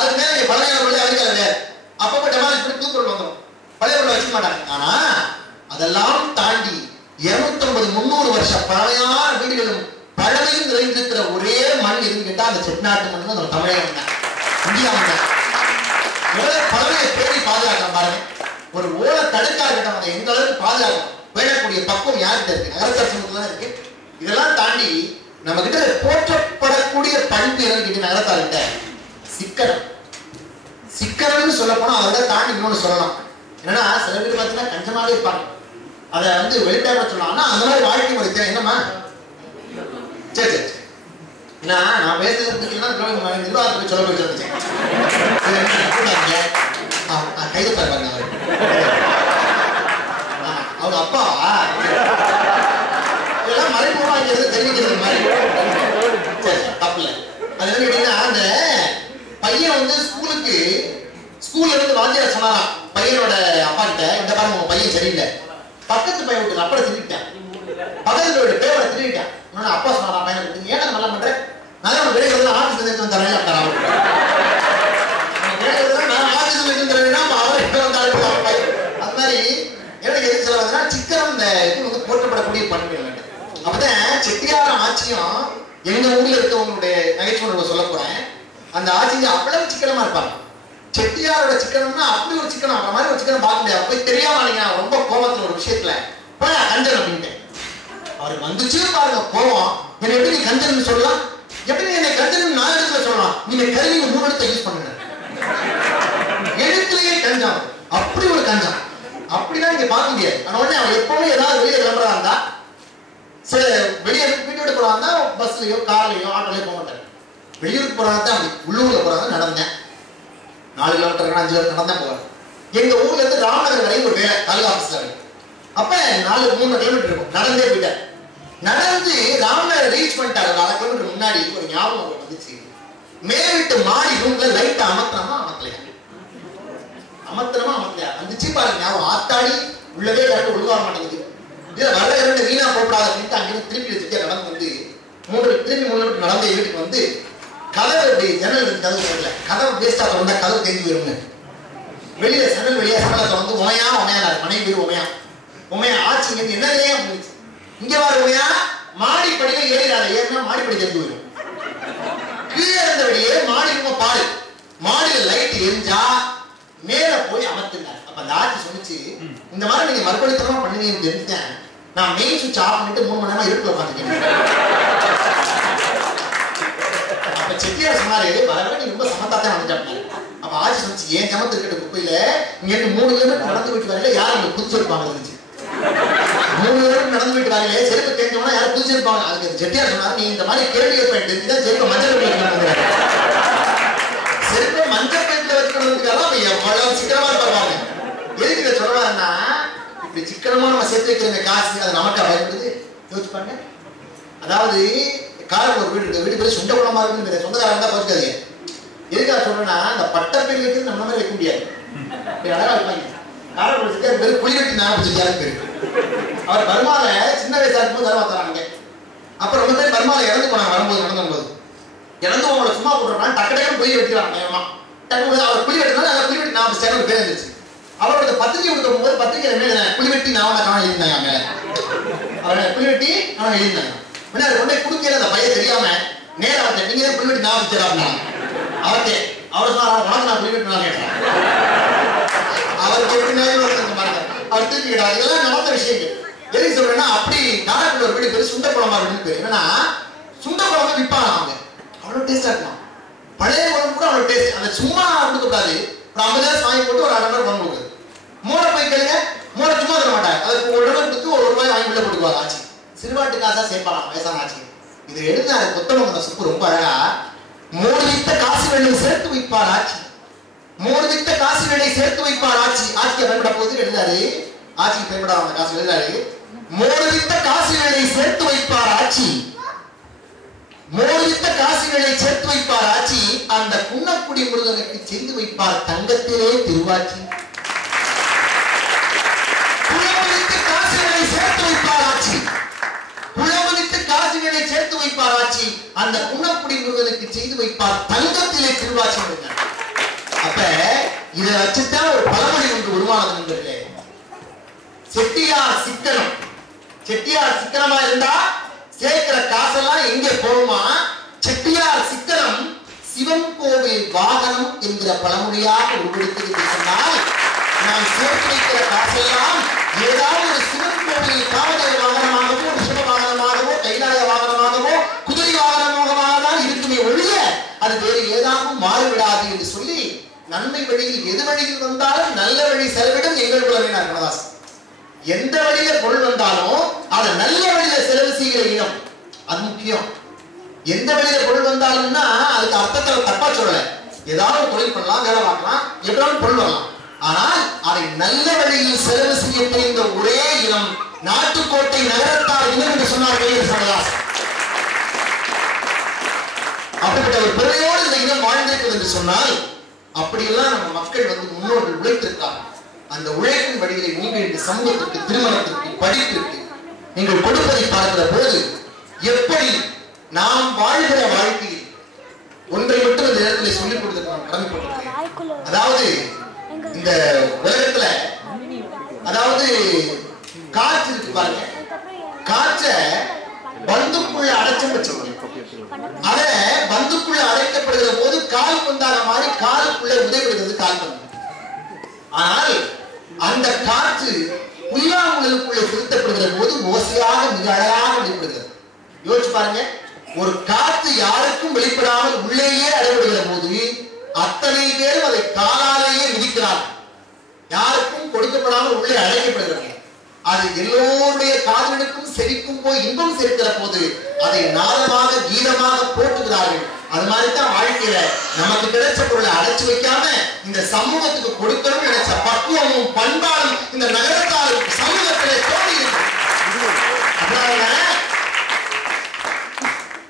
அதுக்கு மேல பழைய பொருளை அழிக்காது. அப்பப்போ டெமாலிஷ் பண்ணி புது பொருள் வந்துடும். பழைய பொருளை வச்சுக்க மாட்டாங்க. ஆனா அதெல்லாம் தாண்டி 250-300 வருஷ பழையான வீடுகளும் பழமையும் நிறைந்திருக்கிற ஒரே மண் எதுன்னு கேட்டா அந்த செட்டிநாட்டு மண் தான் தமிழகம் தான், இந்தியா தான். எவ்வளவு பழமையை பேணி பாதுகாக்கலாம் பாருங்க. ஒரு ஓலை தடுக்கா இருக்கட்டும், அதை எந்த அளவுக்கு பாதுகாக்கும் பேணக்கூடிய பக்குவம் யார்கிட்ட இருக்கு? நகரத்தார் இருக்கு. இதெல்லாம் தாண்டி நம்ம கிட்ட போற்றப்படக்கூடிய பண்பு என்னன்னு நகரத்தார்கிட்ட சிக்கனம். சிக்கனம்னு சொல்ல போனா அதை தாண்டி இன்னொன்னு சொல்லலாம். என்னன்னா சில பேர் பார்த்தீங்கன்னா கஞ்சமாவே இருப்பாங்க. அதை வெளிப்படையா சொல்லலாம்னா அந்த மாதிரி வாழ்க்கை முறை தேவை. என்னம்மா சரி சரி நான் பேசுறது நிர்வாகத்துக்கு சொல்ல போய் சொல்லிச்சேன். கைது பாருங்க அவங்க அப்பா இதெல்லாம் மறைமுகமா தெரிவிக்கிறது மாதிரி தப்புல. அது என்ன கேட்டீங்கன்னா அந்த பையன் ஸ்கூல்ல இருந்து வாத்தியார் சொன்னாராம் பையனோட அப்பா கிட்ட, இந்த பாருங்க உங்க பையன் சரியில்லை, பக்கத்து பையன் விட்டு அப்பட திருவிட்டேன், பக்கத்துல பேரை திருவிட்டேன். அப்பா சொன்னாரா பையன் ஏன்னா நல்லா பண்றேன், நான் விளையாடுறது ஆபீஸ் வந்து தரேன் அது மாதிரி எனக்கு எது சொல்ல வந்தா சிக்கனம் இந்த இது போற்றப்படக்கூடிய பண்புகள். அப்பதான் செட்டியார ஆட்சியும் எங்க ஊர்ல இருக்கவங்களுடைய நகைச்சுவை சொல்ல போறேன். அந்த ஆட்சி அவ்வளவு சிக்கனமா இருப்பாங்க. செட்டியாரோட சிக்கனம்னா அப்படி ஒரு சிக்கனம், அந்த மாதிரி ஒரு சிக்கனம் பார்க்க முடியாது. போய் தெரியாம நீங்க ரொம்ப கோபத்துல ஒரு விஷயத்துல போய் கஞ்சன் அப்படின்ட்டு அவருக்கு வந்துச்சு பாருங்க கோபம். என்ன எப்படி நீ கஞ்சன் சொல்லலாம்? எப்படி நீ என்னை கஞ்சன் 4 இடத்துல சொல்லலாம்? நீங்க கருவிங்க 3 இடத்தை யூஸ் பண்ணுங்க. எழுத்துலயே கஞ்சம், அப்படி ஒரு கஞ்சம். அப்படிதான் இங்க பார்க்க முடியாது. ஆனா உடனே அவன் எப்பவுமே ஏதாவது வெளியே கிளம்புறா இருந்தா சில வெளியே வீட்டோட போறா இருந்தா பஸ்லயோ கார்லயோ ஆட்டோலயோ போக மாட்டாங்க. வெளியூருக்கு போறாங்க தான், அப்படி உள்ளூர்ல போறாங்க நடந்தேன் 4 கிலோமீட்டர் 5 கிலோமீட்டர் நடந்தேன் போவேன். எங்க ஊர்ல இருந்து ராமநகர் வரையும் ஒரு வேலை தாலுகா ஆபீஸ்ல அப்ப 4-3 கிலோமீட்டர் இருக்கும். நடந்தே போயிட்டார். நடந்து ராமநகர் ரீச் பண்ணிட்டாரு. 4 கிலோமீட்டர் முன்னாடி ஒரு ஞாபகம் வந்துச்சு. மேலிட்டு மாடி ரூம்ல லைட் அமர்த்தனமா வந்துச்சு பாருங்க. ஞாபகம் ஆத்தாடி உள்ளதே கரெக்ட் உழுவ மாட்டேங்குது. இதுல வர 2 வீணா போடாத அப்படின்ட்டு அங்கிருந்து திருப்பி வச்சுட்டு நடந்து வந்து 3 கிலோமீட்டர் நடந்த வீட்டுக்கு வந்து கதவு ஜன்னல் கதவு தெரியல, கதவு வேஸ்டா திறந்தா கதவு தேங்கி போயிருங்க. வெளியில சன்னல் வெளியே சன்னலை திறந்து உமையா மனைவி பேர் உமையா ஆச்சு என்னதே அப்படிச்சு. இங்க வர உமையா மாடி படியில ஏறிடாத, ஏறினா மாடிப்படி தெரிஞ்சு போயிடும். கீழே இருந்தபடியே மாடி ரொம்ப பாடு, மாடியில லைட் எரிஞ்சா மேல போய் அமர்த்துங்க. அப்ப அந்த ஆட்சி சொன்னிச்சு, இந்த மாதிரி நீங்க மறுபடித்தனமா பண்ணுவீங்கன்னு தெரிஞ்சுட்டேன், நான் மெயின் சுவிட்ச் ஆஃப் பண்ணிட்டு 3 மணி நேரமா இருட்டுல உட்காந்துட்டேன். அப்ப செட்டியார் சொன்னாரு, வரவே நீ ரொம்ப சமத்தாத்தான் வந்துட்டாங்க. அப்ப ஆட்சி சொன்னிச்சு, ஏன் சமத்து இருக்கிற குப்பையில இங்க 3 கிலோமீட்டர் நடந்து போயிட்டு வரல யாரும் உங்களுக்கு புதுச்சிருப்பாங்க இருந்துச்சு. 3 கிலோமீட்டர் நடந்து போயிட்டு வரல செருப்பு தேஞ்சோம்னா யாரும் புதுச்சிருப்பாங்க. அதுக்கு செட்டியார் சொன்னாரு, நீ இந்த மாதிரி கேள்வி கேட்பேன் செருப்பு மஞ்சள் செருப்பை மஞ்சள் பேட்டில் வச்சுக்கிறதுக்காக எவ்வளவு சிக்கனமா இருப்பாங்க. எதுக்கு இதை சொல்றாருன்னா, இப்படி சிக்கனமா நம்ம சேர்த்து வைக்கிற காசு அது நமக்கு பயன்படுது. யோசிச்சு பாருங்க. அதாவது காரக்குடி ஒரு வீடு இருக்கு, வீடு பேர் சுண்டகுளமா இருக்குன்னு சொந்தக்காரங்க தான் பார்க்காதீங்க. எதுக்காக சொல்றேன்னா, அந்த பட்டப்பேர் வைக்கிறது நம்ம மாதிரி வைக்க முடியாது. அழகா வைப்பாங்க. காரக்குடி செட்டியார் பேர் குளிரெட்டி நாகப்ப செட்டியார் பேரு. அவர் பர்மால சின்ன வயசா இருக்கும்போது தரவா தராங்க. அப்புறம் ரொம்ப பேர் பர்மால இறந்து போனாங்க. வரும்போது இறந்து அவங்கள சும்மா போடுறாங்க, டக்கு டக்கு குழி வெட்டிக்கிறாங்க. அவர் குழி வெட்டினாலும் அதை குழி வெட்டி நாற்பது சேனல் பேர் இருந்துச்சு. அவரோட பத்திரிகை கொடுக்க போகும்போது பத்திரிகை மேல குழி வெட்டி நான் எழுதினாங்க. மேல அவரை குழி வெட்டி அவன் எழுதினாங்க. முன்னாடி கொண்டே குடுக்கல அந்த பையன் தெரியாம நேரம் வந்து நீங்க தான் குழி வெட்டி நான் வச்சுறாங்க. அவர்கிட்ட அவர் சொன்னார், உனக்கு நான் குழி வெட்டி நான் கேட்டேன். அவருக்கு எப்படி நேரம் பாருங்க, அவர் திருப்பிக்கிறார். இதெல்லாம் நடந்த விஷயங்கள். எதுக்கு சொல்றேன்னா, அப்படி காரக்குடி ஒரு வீடு பேர் சுண்டக்குளமா அப்படின்னு பேர். என்னன்னா சுண்டக்குளம் விற்பாங்க. அவங்க அவ்வளவு டேஸ்டா இருக்கும். பழைய குழம்பு கூட அவ்வளவு டேஸ்ட். அந்த சும்மா கொடுக்க கூடாது. ஒரு 50,000 வாங்கி போட்டு ஒரு 1/2 குழம்பு கொடுக்குது. மோரை போய் கேளுங்க, மோரை சும்மா தர மாட்டாங்க. அதுக்கு 1 ரூபாய் கொடுத்து 1 ரூபாய் வாங்கி உள்ள போட்டுக்குவாங்க. ஆச்சு சிறுவாட்டு காசா சேர்ப்பாங்க வயசான ஆட்சி. இது எழுதின அந்த புத்தகம் அந்த சுப்பு ரொம்ப அழகா, மோர் வித்த காசு வெள்ளை சேர்த்து வைப்பார் ஆட்சி, மோர் வித்த காசு வெள்ளை சேர்த்து வைப்பார் ஆட்சி. ஆட்சியை பயன்பட போது எழுதாரு, ஆட்சிக்கு பயன்படாத அந்த காசு எழுதாரு. மோர் வித்த காசு வெள்ளை சேர்த்து வைப்பார் ஆட்சி, மோர்வித்த காசுகளை சேர்த்து வைப்பார் ஆட்சி, அந்த குன்னக்குடி முருகனுக்கு செய்து வைப்பார் தங்கத்திலே திருவாட்சி. குளமளித்து காசுகளை சேர்த்து வைப்பார் ஆட்சி, குளமளித்து காசுகளை சேர்த்து வைப்பார் ஆட்சி, அந்த குன்னக்குடி முருகனுக்கு செய்து வைப்பார் தங்கத்திலே திருவாட்சி. அப்ப இத வச்சுதான் ஒரு பழமொழி ஒன்று உருவானது நண்பர்களே. செட்டியார் சிக்கனம். செட்டியார் சிக்கனமா இருந்தா சேர்க்கிற காசெல்லாம் எங்கே போகுமா? செட்டியார் சிக்கனம் சிவன் கோவில் வாகனம் என்கிற பழமொழியாக உருவெடுத்தது சொன்னால், நாம் சேர்த்து வைக்கிற காசெல்லாம் ஏதாவது ஒரு சிவன் கோவில் காவலர் வாகனமாகவோ, ரிஷப வாகனமாகவோ, கைலாய வாகனமாகவோ, குதிரை வாகனமாகவோ தான் இருக்குமே ஒழிய அது வேறு ஏதாவது மாறிவிடாது என்று சொல்லி, நன்மை வழியில் எது வழியில் வந்தாலும் நல்ல வழி செலவிடும் எங்கள் குலவினார் கண்ணதாசன். எந்த வழியில பொருள் வந்தாலும் அதை நல்ல வழியில செலவு செய்கிற இனம் அது முக்கியம். எந்த வழியில பொருள் வந்தாலும்னா அதுக்கு அர்த்தத்தை தப்பா சொல்லல. ஏதாவது தொழில் பண்ணலாம், வேலை பார்க்கலாம், எப்படியாவது பொருள் வரலாம். ஆனால் அதை நல்ல வழியில் செலவு செய்ய தெரிந்த ஒரே இனம் நாட்டுக்கோட்டை நகரத்தார் இனம் என்று சொன்னார் கண்ணதாசன். அப்படிப்பட்ட ஒரு பெருமையோடு இந்த இனம் வாழ்ந்திருக்கிறது என்று சொன்னால், அப்படியெல்லாம் நம்ம மக்கள் முன்னோர்கள் உழைத்திருக்காங்க. அந்த உழைப்பின் வழியிலே நீங்கள் இந்த சமூகத்திற்கு, திருமணத்திற்கு, படிப்பிற்கு நீங்கள் கொடுப்பதை பார்க்கிற போது எப்படி நாம் வாழ்கிற வாழ்க்கையில் ஒன்றை மட்டும் இந்த நேரத்தில் சொல்லிக் கொடுத்து நான் கடமைப்பட்டிருக்கேன். அதாவது இந்த உலகத்துல அதாவது காற்று இருக்கு பாருங்க, காற்றை பந்துக்குள்ள அடைச்சு வச்சுக்கணும். அத பந்துக்குள்ள அடைக்கப்படுகிற போது கால் பந்தாக மாறி காலுக்குள்ள உதவிடுகிறது கால் பந்து. ஆனால் அந்த காற்று புல்லாங்குழலுக்குள்ளே செலுத்தப்படுகிற போது ஓசையாக மிக அழகாக வெளிப்படுகிறது. யோசிச்சு பாருங்க, ஒரு காற்று யாருக்கும் வெளிப்படாமல் உள்ளேயே அடைபடுகிற போது அத்தனை பேரும் அதை காலாலேயே மிதிக்கிறார். யாருக்கும் கொடுக்கப்படாமல் உள்ளே அடைக்கப்படுகிறது. அது எல்லோருடைய காதுகளுக்கும் செவிக்கும் போய் இன்பம் சேர்க்கிற போது அதை நாதமாக கீதமாக போட்டுகிறார்கள். அது மாதிரிதான் வாழ்க்கையில நமக்கு கிடைச்ச பொருளை அடைச்சு வைக்காம இந்த சமூகத்துக்கு கொடுக்கணும் நினைச்ச பக்குவமும் பண்பாடும் இந்த நகரத்தார் சமூகத்திலே தோன்றி இருக்கு.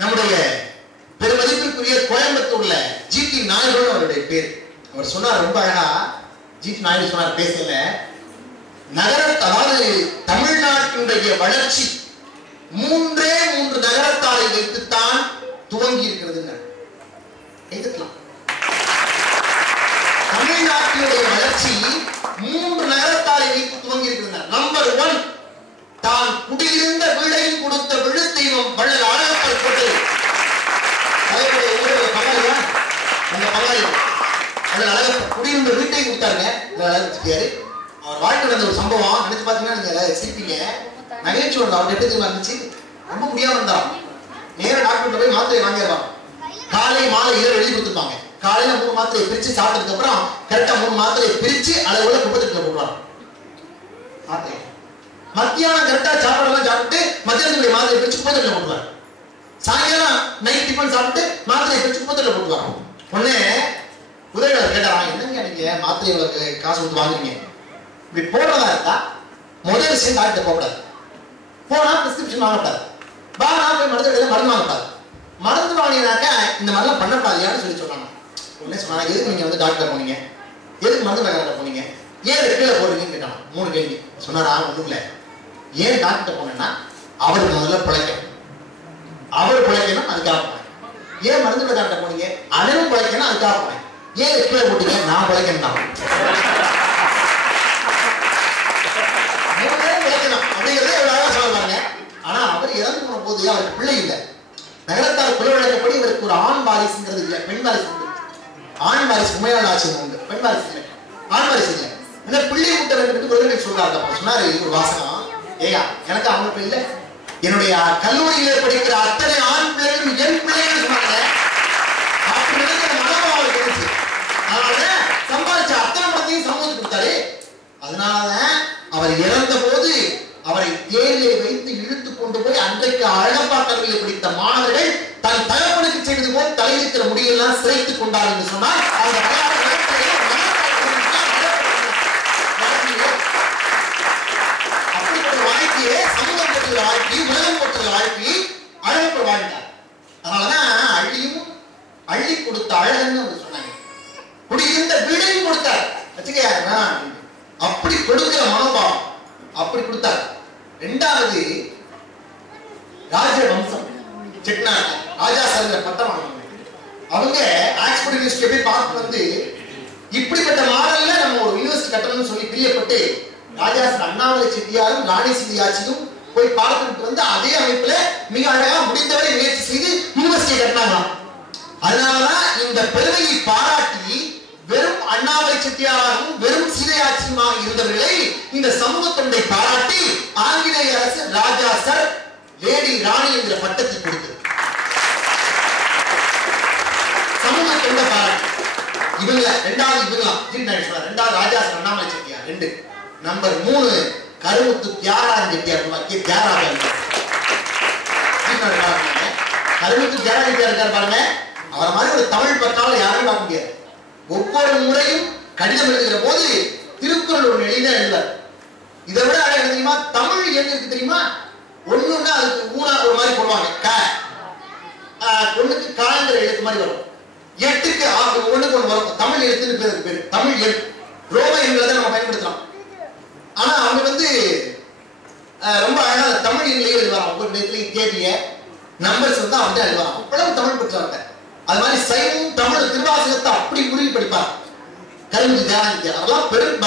நம்முடைய பெருமதிப்பிற்குரிய கோயம்புத்தூர்ல ஜி.டி. நாயுடு அவருடைய பேர். அவர் சொன்னார் ரொம்ப அழகா. ஜி.டி. நாயுடு சொன்னார் பேசல, அதாவது தமிழ்நாட்டினுடைய வளர்ச்சி 3 நகரத்தாரை வைத்துத்தான் துவங்கி இருக்கிறது. தமிழ்நாட்டினுடைய வளர்ச்சி 3 நகரத்தாரை வைத்து துவங்கி இருக்கிறது. நம்பர் 1, தான் குடியிருந்த வீடையும் கொடுத்த விழுத்தெய்வம் வள்ளல் அழகப்பர் கோட்டை. அந்த பங்காளி வள்ளல் அழகப்பர் குடியிருந்த வீட்டையும் கொடுத்தாருங்க. அவர் வாழ்க்கை நடந்த ஒரு சம்பவம் நினைச்சு பாத்தீங்கன்னா நீங்க சிரிப்பீங்க. நகைச்சுவை அவர் எப்படி தெரியுமா இருந்துச்சு? ரொம்ப முடியாம இருந்தான். நேரம் டாக்டர் போய் மாத்திரை வாங்கிடுவாங்க. காலை மாலை இரவு எழுதி கொடுத்துருப்பாங்க. காலையில 3 மாத்திரையை பிரிச்சு சாப்பிட்டதுக்கு அப்புறம் கரெக்டா 3 மாத்திரையை பிரிச்சு அளவுல குப்பத்துக்குள்ள போடுவாங்க மாத்திரை. மத்தியானம் கரெக்டா சாப்பாடெல்லாம் சாப்பிட்டு மத்தியானத்துடைய மாத்திரையை பிரிச்சு குப்பத்துக்குள்ள போடுவாங்க. சாயங்காலம் நைட் டிஃபன் சாப்பிட்டு மாத்திரையை பிரிச்சு குப்பத்துக்குள்ள போடுவாங்க. உடனே உதவியாளர் கேட்டாங்க, என்னங்க நீங்க மாத்திரை காசு கொடுத்து வாங்குறீங்க? இப்படி போடுறதா இருந்தா முதல் விஷயம் டாக்டர் போகக்கூடாது. போனா பிரிஸ்கிரிப்ஷன் வாங்கக்கூடாது. வாங்கினா போய் மருந்து வாங்கக்கூடாது. மருந்து வாங்கினாக்கா இந்த மாதிரிலாம் பண்ணக்கூடாது சொல்லி சொன்னாங்க. உடனே சொன்னாங்க, எதுக்கு நீங்க டாக்டர் போனீங்க? எதுக்கு மருந்து டாக்டர் போனீங்க? ஏன் கீழே போடுறீங்கன்னு கேட்டாங்க. 3 கேள்வி சொன்னாரா? ஒன்றும் இல்லை, ஏன் டாக்டர் போனேன்னா அவருக்கு முதல்ல பிழைக்கணும், அவர் பிழைக்கணும், அதுக்காக போனேன். ஏன் மருந்து டாக்டர் போனீங்க? அவனும் பிழைக்கணும், அதுக்காக போனேன். ஏன் கீழே போட்டீங்க? நான் பிழைக்கணும் தான். அப்படிங்கிறதே எவ்வளவு சொல்லுவாங்க. ஆனா அவர் இறந்து போன போது அவருக்கு பிள்ளை இல்லை. நகரத்தார் குல வழக்கப்படி இவருக்கு ஒரு ஆண் வாரிசுங்கிறது இல்லை, பெண் வாரிசு உண்டு. ஆண் வாரிசு உண்மையான ஆட்சி உண்டு, பெண் வாரிசு இல்லை, ஆண் வாரிசு இல்லை. என்ன பிள்ளை ஊட்ட வேண்டும் குழந்தைகள் சொல்றாரு. அப்ப சொன்னாரு ஒரு வாசகம், ஏயா எனக்கு அவங்க பிள்ளை, என்னுடைய கல்லூரியில படிக்கிற அத்தனை ஆண் பிள்ளைகளும் என் பிள்ளைகள் சொன்னாங்க. அப்படி நினைக்கிற மனோபாவம் அவருக்கு இருந்துச்சு. அதனால சம்பாதிச்ச அத்தனை படத்தையும் சமூகத்துக்கு கொடுத்தாரு. அதனாலதான் அவர் இறந்த போது அவரை தேரிலே வைத்து இழுத்து கொண்டு போய் அன்றைக்கு அழகப்பா கல்வியை படித்த மாணவர்கள் தன் தகப்பனுக்கு செய்தது போல் தலையிலிருக்கிற முடியெல்லாம் சிறைத்துக் கொண்டார் என்று சொன்னால் அந்த அப்படிப்பட்ட வாழ்க்கையே சமூகம் போட்டுகிற வாழ்க்கை, உலகம் போட்டுகிற வாழ்க்கை அழகப்பர் வாழ்ந்தார். அதனாலதான் அள்ளி கொடுத்த அழகன்னு அவர் சொன்னாங்க. குடியிருந்த வீடையும் கொடுத்தார். வச்சுக்கையா அப்படி கொடுக்கிற மனோபாவம் அப்படி கொடுத்தார். 2வது ராஜவம்சம், செட்டிநாடு ராஜா சார் பட்டம் வாங்கினாங்க. அவங்க ஆக்ஸ்போர்ட் யூனிவர்சிட்டி போய் பார்த்து வந்து இப்படிப்பட்ட மாடல்ல நம்ம ஒரு யூனிவர்சிட்டி கட்டணும்னு சொல்லி பிரியப்பட்டு ராஜாசர் அண்ணாமலை செட்டியாரும் ராணி சிந்தியாச்சியும் போய் பார்த்துட்டு வந்து அதே அமைப்புல மிக அழகா முடிந்தவரை முயற்சி செய்து யூனிவர்சிட்டி கட்டினாங்களாம். அதனாலதான் இந்த பெருமையை பாராட்டி வெறும் அண்ணாமலை செட்டியாராகவும் வெறும் சீதையாட்சியுமாக இருந்தவர்களை இந்த சமூக தொண்டை பாராட்டி ஆங்கிலேய அரசு ராஜா சர் லேடி ராணி என்கிற பட்டத்தை கொடுத்தது. சமூக தொண்டை பாராட்டி இவங்க ரெண்டாவது ராஜா சர் அண்ணாமலை செட்டியார் 2. நம்பர் 3 கருமுத்து தியாகராஜன் செட்டியார். கருமுத்து தியாகராஜன் செட்டியார் இருக்கார் பாருங்க. அவரை மாதிரி ஒரு தமிழ் பற்றாளர் யாரும் பார்க்க முடியாது. ஒவ்வொரு முறையும் கடிதம் எழுதுகிற போது திருக்குறள் ஒரு எழுதிதான் எழுதார். இதை விட அழகு தெரியுமா, தமிழ் எழுதுக்கு தெரியுமா, ஒண்ணுன்னா அதுக்கு ஊனா ஒரு மாதிரி போடுவாங்க. ஒண்ணுக்கு காங்கிற எழுத்து மாதிரி வரும், 8க்கு ஒண்ணுக்கு ஒண்ணு வரும். தமிழ் எழுத்துன்னு பேரு தமிழ் எழுத்து. ரோம எண்களை நம்ம பயன்படுத்தலாம். ஆனா அவங்க வந்து ரொம்ப அழகா தமிழ் எண்ணிலேயே எழுதுவாங்க. ஒவ்வொரு இடத்துலையும் தேதிய நம்பர்ஸ் வந்து அவங்க எழுதுவாங்க. அவ்வளவு தமிழ் பற்றாங்க. அது மாதிரி சைவம் தமிழ் திருவாசகத்தை அப்படி உருவி படிப்பார் கருமுத்து தியாகராஜன். அதெல்லாம் பெரும்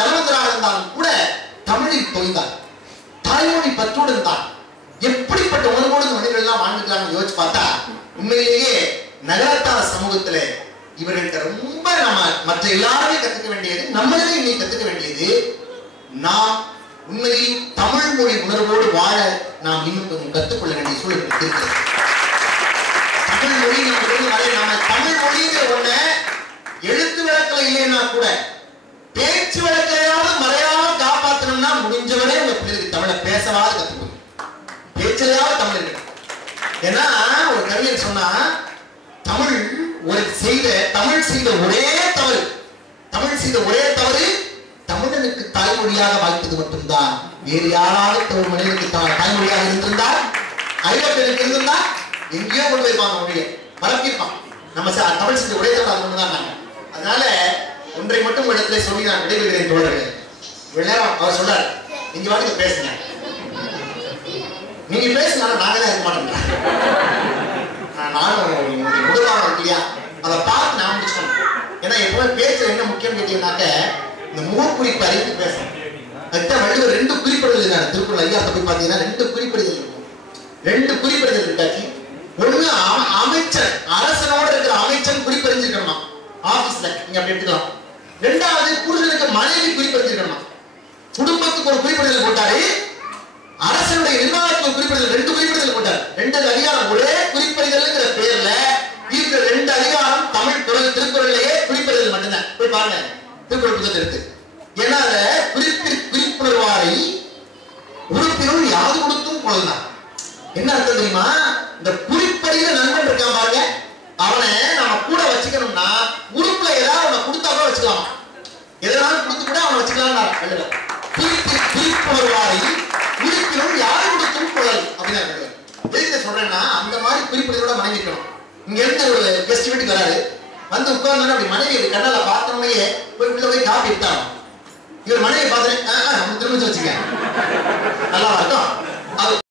தனவந்தராக இருந்தாலும் கூட தமிழில் தொய்ந்தார், தாய்மொழி பற்றோடு இருந்தார். எப்படிப்பட்ட உணர்வோடு மனிதர்கள் எல்லாம் வாழ்ந்துக்கிறாங்க யோசிச்சு பார்த்தா உண்மையிலேயே நகரத்தார சமூகத்துல இவர்கள்ட்ட ரொம்ப நம்ம மற்ற எல்லாருமே கத்துக்க வேண்டியது, நம்மளே இன்னைக்கு கத்துக்க வேண்டியது, நாம் உண்மையில் தமிழ் மொழி உணர்வோடு வாழ நாம் இன்னும் கற்றுக்கொள்ள வேண்டிய சூழல் இருக்கிறது. தமிழ் மொழி நம்ம தமிழ் மொழிங்கிற ஒண்ண எழுத்து வழக்கில் இல்லைன்னா கூட பேச்சு வழக்கையாவது மறையாம காப்பாற்றணும்னா முடிஞ்சவரை உங்க பிள்ளைக்கு தமிழை பேசவாது கத்துக்கணும், பேச்சலையாவது தமிழ் இருக்கு. ஏன்னா ஒரு கவிஞர் சொன்னா தமிழ் செய்த ஒரே தவறு தமிழனுக்கு தாய்மொழியாக வாய்த்தது மட்டும்தான். வேறு யாராவது ஒரு மனிதனுக்கு தாய்மொழியாக இருந்திருந்தால், ஐரோப்பியனுக்கு இருந்திருந்தா எங்கேயோ கொண்டு போயிருப்பாங்க, மொழியை பரப்பியிருப்பான். நம்ம தமிழ் செஞ்ச ஒரே தவறு அது மட்டும்தான். அதனால ஒன்றை மட்டும் இடத்துல சொல்லி நான் விடைபெறுகிறேன் தோழர்களே. நேரம் அவர் சொல்றாரு, நீங்க வாட்டுக்கு பேசுங்க, நீங்க பேசினாலும் நாங்க தான் இருக்க மாட்டோம். நானும் முதலாவது இல்லையா அதை பார்த்து நான் முடிச்சுக்கணும். ஏன்னா எப்பவுமே பேசுற என்ன முக்கியம் கேட்டீங்கன்னாக்க இந்த முகக்குறிப்பு அறிவித்து பேசணும். அதுதான் வள்ளுவர் 2 குறிப்பிடுதல் இருக்காரு திருக்குறள். ஐயா போய் பாத்தீங்கன்னா 2 குறிப்பிடுதல் இருக்கும். 2 குறிப்பிடுதல் இருக்காச்சு. ஒண்ணு அமைச்சர், அரசனோட இருக்கிற அமைச்சன் குறிப்பறிஞ்சிருக்கணும் ஆபீஸ்ல, நீங்க அப்படி எடுத்துக்கலாம். 2வது புருஷனுக்கு மனைவி குறிப்பறிஞ்சிருக்கணும். குடும்பத்துக்கு ஒரு குறிப்பிடுதல் போட்டாரு, அரசனுடைய நிர்வாகத்துக்கு ஒரு குறிப்பிடுதல், 2 குறிப்பிடுதல் போட்டாரு. 2 அதிகாரம் ஒரே குறிப்பறிதல்ங்கிற பேர்ல இருக்கிற 2 அதிகாரம் தமிழ் திருக்குறளையே குறிப்பிடுதல் மட்டும்தான். போய் பாருங்க திருக்குறள் புத்தகத்தை எடுத்து. ஏன்னா குறிப்புணர்வாரை உறுப்பினுள் யாது கொடுத்தும் கொள்ளலாம். என்ன அர்த்தம் தெரியுமா, இந்த குறிப்பறிகிற நண்பன் இருக்கான் பாருங்க, அவனை நம்ம கூட வச்சுக்கணும்னா உறுப்புல ஏதாவது அவனை கொடுத்தா கூட வச்சுக்கலாம், எதனாலும் கொடுத்து கூட அவனை வச்சுக்கலாம். குறிப்புணர்வாரை உறுப்பினுள் யாது கொடுத்தும் கொள்ளல் அப்படின்னு எதுக்கு சொல்றேன்னா, அந்த மாதிரி குறிப்பிடத்தோட மனைவிக்கணும். இங்க இருந்து ஒரு கெஸ்ட் வீட்டுக்கு வராரு, வந்து உட்கார்ந்து அப்படி மனைவி கண்ணால பார்த்தோன்னே போய் உள்ள போய் காப்பி எடுத்தாங்க. இவர் மனைவி பார்த்தேன், நம்ம திரும்ப வச்சுக்க நல்லா இருக்கும்.